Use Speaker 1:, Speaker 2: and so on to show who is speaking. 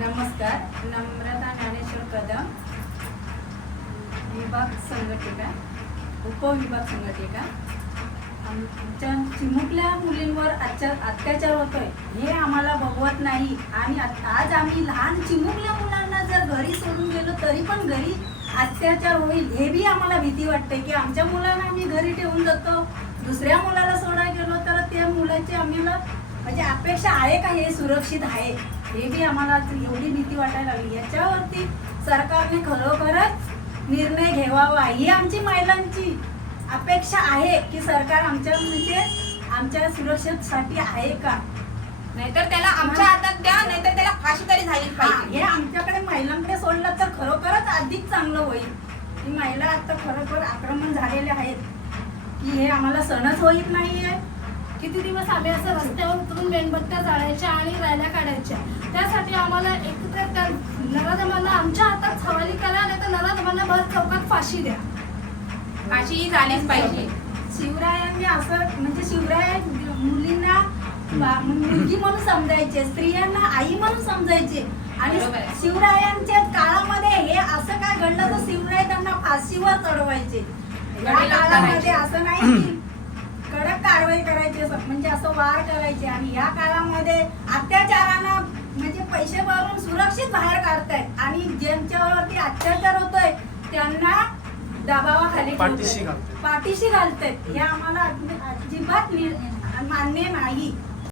Speaker 1: नमस्कार. नम्रता ज्ञानेश्वर कदम. विभाग संघटिका. उपविभाग संघटिका. आमच्या चिमुकल्या मुलींवर आजच्या अत्याचार होतोय. हे आम्हाला बघवत नाही. आणि आज आम्ही लहान चिमुकल्या मुलांना जर घरी सोडून गेलो तरी पण घरी अत्याचार होईल हे बी आम्हाला भीती वाटते की आमच्या मुलांना आम्ही घरी ठेवून जातो. दुसऱ्या मुलाला सोडायला गेलो तर त्या मुलाची आम्हाला म्हणजे अपेक्षा आहे का? हे सुरक्षित आहे. हे बी आम्हाला एवढी भीती वाटायला लागली. याच्यावरती सरकारने खरोखरच निर्णय घ्यावा. ही आमची महिलांची अपेक्षा आहे की सरकार आमच्या म्हणजे आमच्या सुरक्षेसाठी आहे का?
Speaker 2: नाहीतर त्याला आमच्या हातात द्या नाहीतर त्याला फाशी तरी झाली
Speaker 1: हा, हे
Speaker 2: पाहिजे
Speaker 1: आमच्याकडे महिलांकडे सोडलं तर खरोखरच अधिक चांगलं होईल. ही महिला आता खरोखर आक्रमण झालेले आहेत. की हे आम्हाला सणच होत नाहीये.
Speaker 3: किती दिवस आम्ही असं रस्त्यावर उतरून मेणबत्त्या जाळायच्या आणि रॅल्या काढायच्या? त्यासाठी आम्हाला एकत्र त्या नराधमांना आमच्या हातात हवाली करा नाही तर नराधमांना भर चौकात फाशी द्या.
Speaker 2: फाशी झालीच पाहिजे.
Speaker 1: शिवरायांनी असं म्हणजे शिवराय मुलींना मुलगी म्हणून समजायचे स्त्रियांना आई म्हणून समजायचे. आणि. शिवरायांच्या काळामध्ये हे असं काय घडलं तर शिवराय त्यांना फाशीवर चढवायचे. या काळामध्ये. असं नाही कारवाई करायची म्हणजे असं वार करायचे आणि या काळामध्ये अत्याचारांना म्हणजे पैसे भरून सुरक्षित बाहेर काढतायत आणि ज्यांच्यावरती अत्याचार होतोय त्यांना दबावाखाली
Speaker 4: पाठीशी. घालतायत.
Speaker 1: पाठीशी घालतायत हे आम्हाला अजिबात मान्य नाही